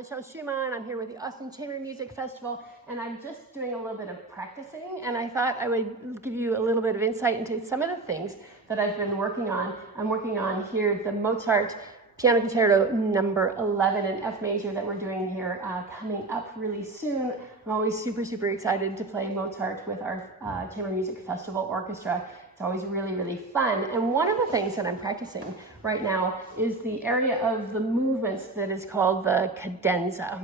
Michelle Schumann. I'm here with the Austin Chamber Music Festival, and I'm just doing a little bit of practicing, and I thought I would give you a little bit of insight into some of the things that I've been working on. I'm working on here the Mozart Piano Concerto number 11 in F major that we're doing here coming up really soon. I'm always super excited to play Mozart with our Chamber Music Festival Orchestra. It's always really fun. And one of the things that I'm practicing right now is the area of the movements that is called the cadenza.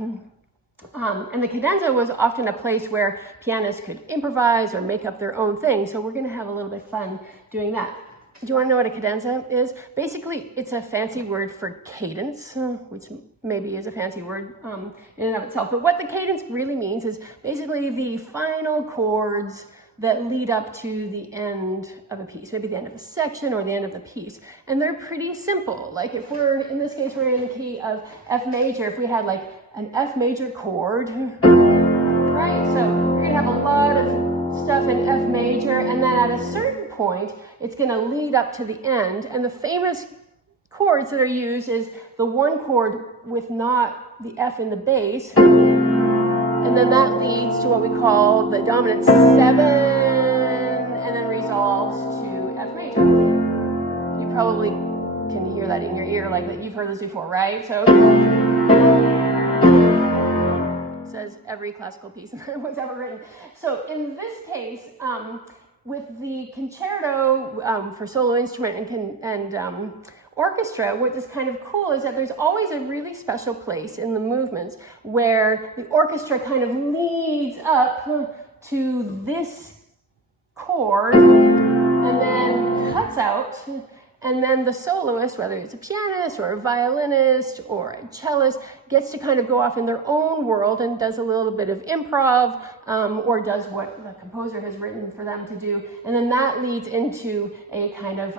And the cadenza was often a place where pianists could improvise or make up their own thing. So we're going to have a little bit of fun doing that. Do you want to know what a cadenza is? Basically, it's a fancy word for cadence, which maybe is a fancy word in and of itself. But what the cadence really means is basically the final chords that lead up to the end of a piece, maybe the end of a section or the end of the piece. And they're pretty simple. Like if we're, in this case, we're in the key of F major, if we had like an F major chord, right? So we're gonna have a lot of stuff in F major, and then at a certain point, it's gonna lead up to the end. And the famous chords that are used is the one chord with not the F in the bass, and then that leads to what we call the dominant 7, and then resolves to F major. You probably can hear that in your ear, like that. You've heard this before, right? So it says every classical piece that was ever written. So in this case, with the concerto for solo instrument and orchestra, what is kind of cool is that there's always a really special place in the movements where the orchestra kind of leads up to this chord and then cuts out, and then the soloist, whether it's a pianist or a violinist or a cellist, gets to kind of go off in their own world and does a little bit of improv or does what the composer has written for them to do. And then that leads into a kind of,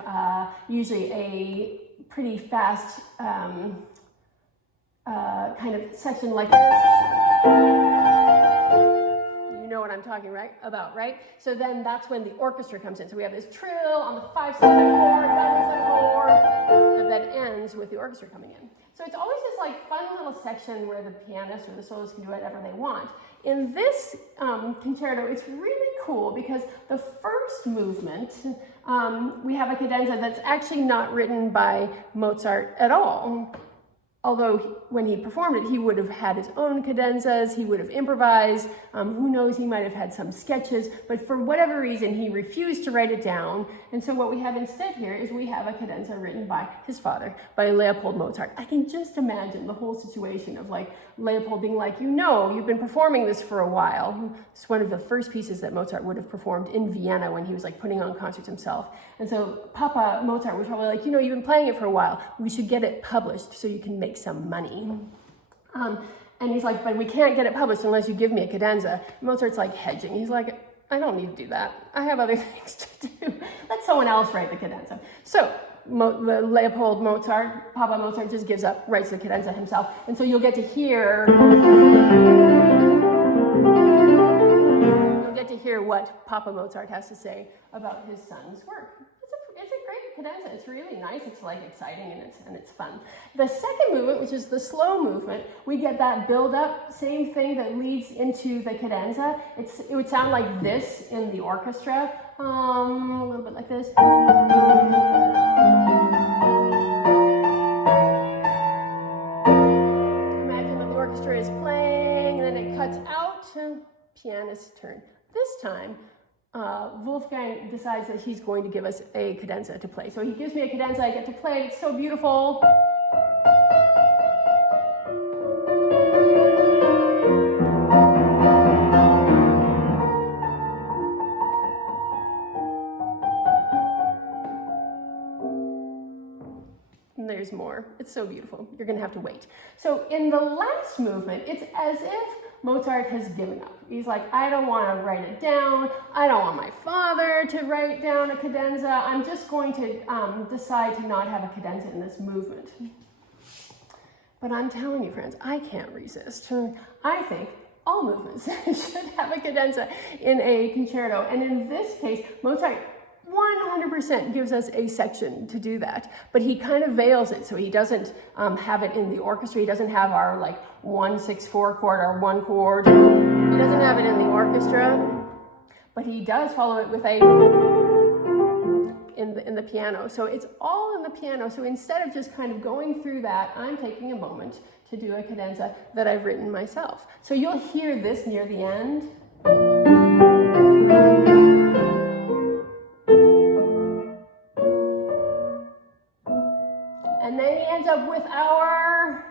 usually a pretty fast kind of section like this. You know what I'm talking about, right? So then that's when the orchestra comes in. So we have this trill on the 5/7 chord, down the 7 chord, that ends with the orchestra coming in. So it's always this like fun little section where the pianist or the soloist can do whatever they want. In this concerto, it's really cool because the first movement, we have a cadenza that's actually not written by Mozart at all. Although when he performed it, he would have had his own cadenzas, he would have improvised, who knows, he might have had some sketches, but for whatever reason, he refused to write it down. And so what we have instead here is we have a cadenza written by his father, by Leopold Mozart. I can just imagine the whole situation of like Leopold being like, you know, you've been performing this for a while. It's one of the first pieces that Mozart would have performed in Vienna when he was like putting on concerts himself. And so Papa Mozart was probably like, you know, you've been playing it for a while. We should get it published so you can make some money. And he's like, but we can't get it published unless you give me a cadenza. Mozart's like hedging. He's like, I don't need to do that. I have other things to do. Let someone else write the cadenza. So Leopold Mozart, Papa Mozart just gives up, writes the cadenza himself. And so you'll get to hear what Papa Mozart has to say about his son's work. It's a great cadenza. It's really nice. It's like exciting and it's fun. The second movement, which is the slow movement, we get that build up, same thing that leads into the cadenza. It would sound like this in the orchestra, a little bit like this. Imagine that the orchestra is playing, and then it cuts out, pianist's turn. This time, Wolfgang decides that he's going to give us a cadenza to play. So he gives me a cadenza, I get to play it, it's so beautiful. And there's more. It's so beautiful. You're gonna have to wait. So in the last movement, it's as if Mozart has given up. He's like, I don't want to write it down. I don't want my father to write down a cadenza. I'm just going to decide to not have a cadenza in this movement. But I'm telling you, friends, I can't resist. I think all movements should have a cadenza in a concerto. And in this case, Mozart 100% gives us a section to do that, but he kind of veils it, so he doesn't have it in the orchestra. He doesn't have our like 1/6/4 chord, our one chord. He doesn't have it in the orchestra, but he does follow it with a in the piano. So it's all in the piano. So instead of just kind of going through that, I'm taking a moment to do a cadenza that I've written myself. So you'll hear this near the end. And then he ends up with our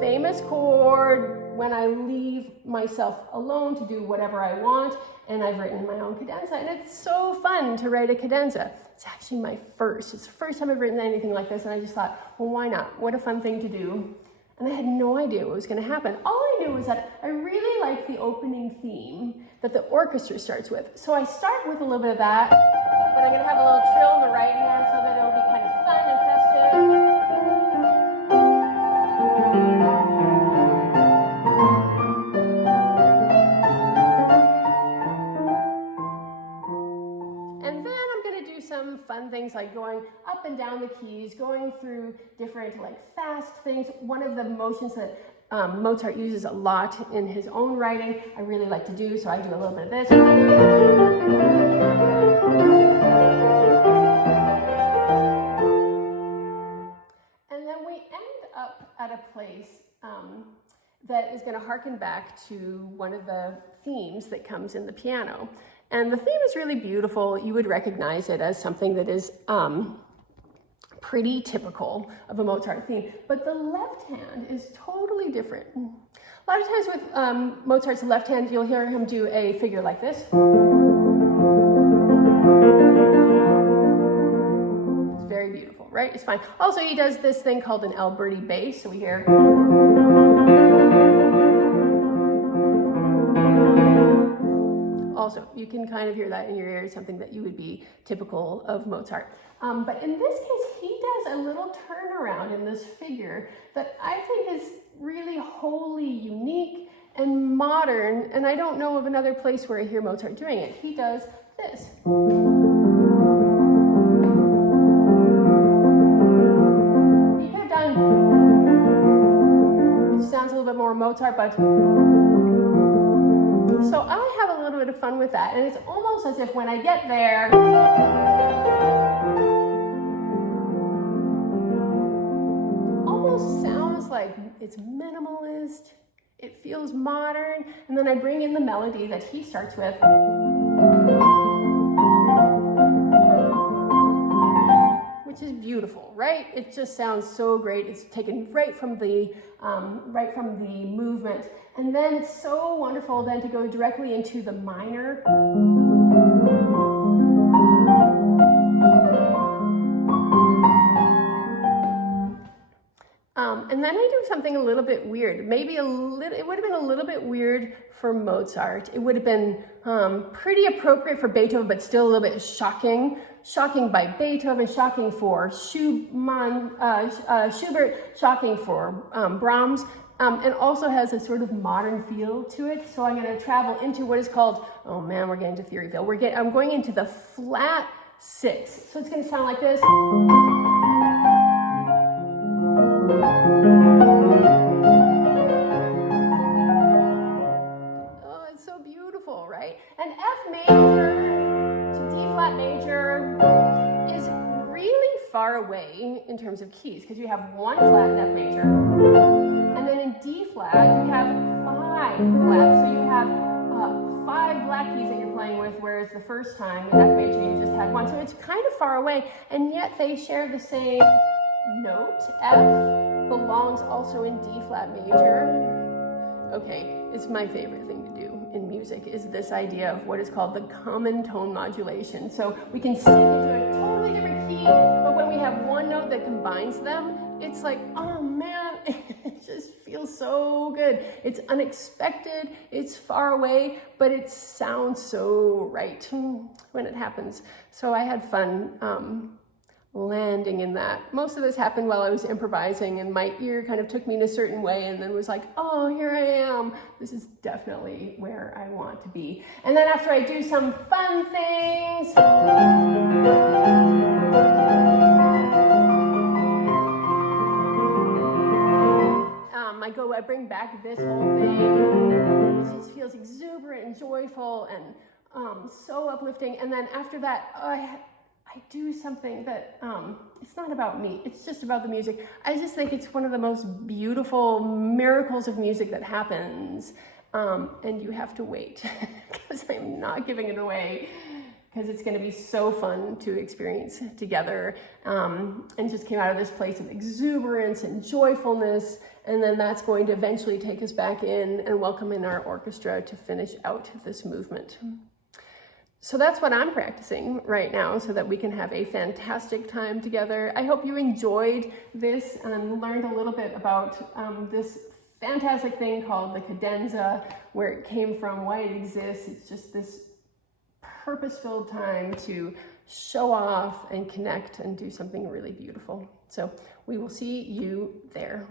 famous chord when I leave myself alone to do whatever I want, and I've written my own cadenza, and it's so fun to write a cadenza. It's actually my first. It's the first time I've written anything like this, and I just thought, well, why not? What a fun thing to do. And I had no idea what was going to happen. All I knew was that I really like the opening theme that the orchestra starts with. So I start with a little bit of that, but I'm going to have a little trill in the right hand so that it'll be kind of fun and festive. Some fun things like going up and down the keys, going through different like fast things. One of the motions that Mozart uses a lot in his own writing, I really like to do, so I do a little bit of this. And then we end up at a place that is going to harken back to one of the themes that comes in the piano. And the theme is really beautiful. You would recognize it as something that is pretty typical of a Mozart theme. But the left hand is totally different. A lot of times with Mozart's left hand, you'll hear him do a figure like this. It's very beautiful, right? It's fine. Also, he does this thing called an Alberti bass. So we hear... Also, you can kind of hear that in your ear, something that you would be typical of Mozart. But in this case, he does a little turnaround in this figure that I think is really wholly unique and modern, and I don't know of another place where I hear Mozart doing it. He does this. He could have done, which sounds a little bit more Mozart, but... So I have a little bit of fun with that, and it's almost as if when I get there, almost sounds like it's minimalist, it feels modern, and then I bring in the melody that he starts with. Which is beautiful, right? It just sounds so great. It's taken right from the movement. And then it's so wonderful then to go directly into the minor. And then I do something a little bit weird. Maybe it would have been a little bit weird for Mozart. It would have been pretty appropriate for Beethoven, but still a little bit shocking. Shocking by Beethoven, shocking for Schumann, Schubert, shocking for Brahms, and also has a sort of modern feel to it. So I'm going to travel into what is called, oh man, we're getting to Theoryville. I'm going into the flat sixth. So it's going to sound like this. Oh, it's so beautiful, right? And F major to D flat major is really far away in terms of keys, because you have one flat in F major, and then in D flat you have 5 flats. So you have 5 black keys that you're playing with, whereas the first time in F major you just had 1. So it's kind of far away, and yet they share the same note. F belongs also in D flat major. Okay, it's my favorite thing to do in music, is this idea of what is called the common tone modulation. So we can sing into a totally different key, but when we have one note that combines them, it's like, oh man, it just feels so good. It's unexpected, it's far away, but it sounds so right when it happens. So I had fun landing in that. Most of this happened while I was improvising, and my ear kind of took me in a certain way and then was like, oh, here I am. This is definitely where I want to be. And then after I do some fun things, I bring back this whole thing. It just feels exuberant and joyful and so uplifting. And then after that, I do something that, it's not about me, it's just about the music. I just think it's one of the most beautiful miracles of music that happens. And you have to wait, because I'm not giving it away, because it's going to be so fun to experience together. And just came out of this place of exuberance and joyfulness. And then that's going to eventually take us back in and welcome in our orchestra to finish out this movement. So that's what I'm practicing right now, so that we can have a fantastic time together. I hope you enjoyed this and learned a little bit about this fantastic thing called the cadenza, where it came from, why it exists. It's just this purpose-filled time to show off and connect and do something really beautiful. So we will see you there.